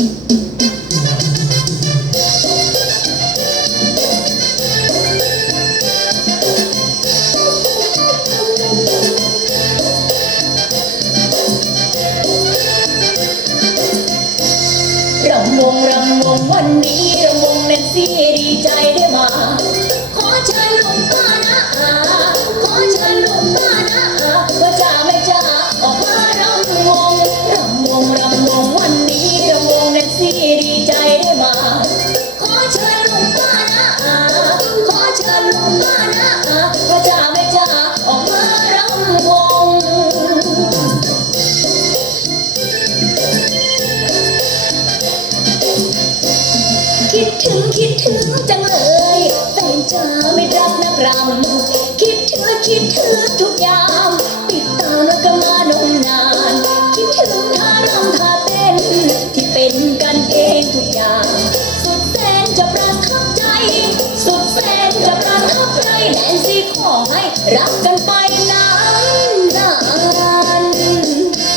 รำวงรำวงวันนี้รำวงแนนซี่ดีใจได้มา ขอเชิญลุงป้านะอา ใจได้มา ขอเชิญลุงป้านะอาขอเชิญลุงป้านะอาว่าจะไม่จะออกมารำวง คิดถึงคิดถึงจังเลยแฟนจ๋าไม่รักนักรำคิดถึงคิดถึงทุกอย่าม แนนซี่ขอให้รักกันไปนานนาน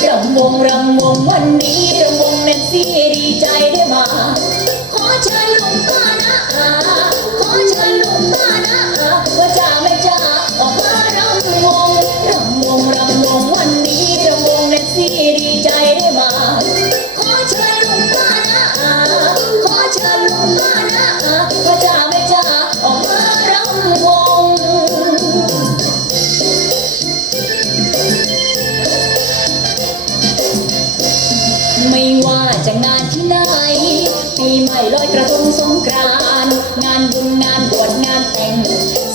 รำวงรำวงวันนี้รำวงแมนซี่ดีใจ ว่าจะงานที่ไหน ปีใหม่ลอยกระทงสงกรานต์งานบุญงานบวชงานแต่ง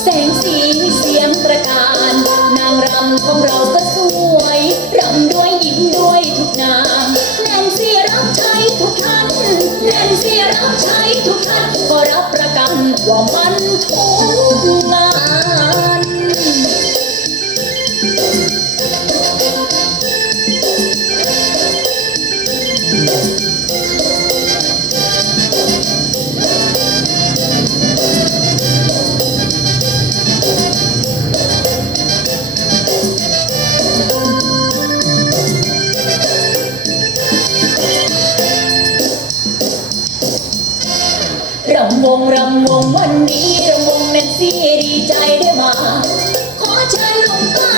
แสงสีเสียงประการ นางรำของเราก็สวย รำด้วยยิ้มด้วยทุกนางแนนซี่รับใช้ทุกท่านแนนซี่รับใช้ทุกท่านก็รับประกันว่ามันทุก วงรำวงวันนี้รำวงแนนซี่ดีใจได้มา ขอเชิญลุงป้า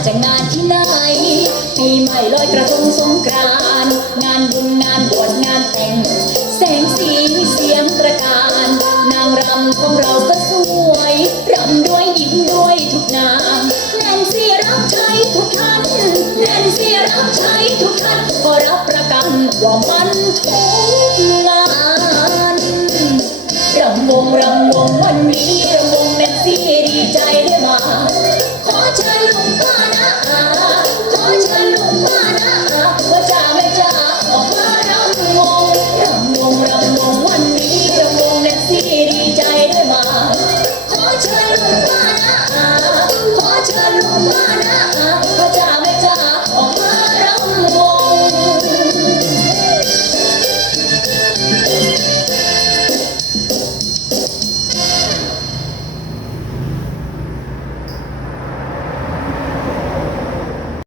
ว่าจะงานที่ไหน ปีใหม่ลอยกระทงสงกรานต์งานบุญงานบวชงานแต่ง แสงสีเสียงตระการ นางรำของเราก็สวยรำด้วยยิ้มด้วยทุกนางแนนซี่รับใช้ทุกท่านแนนซี่รับใช้ทุกท่านก็รับประกันว่ามันทุกงานรำวงรำวงวันนี้รำวงแนนซี่ดีใจได้มา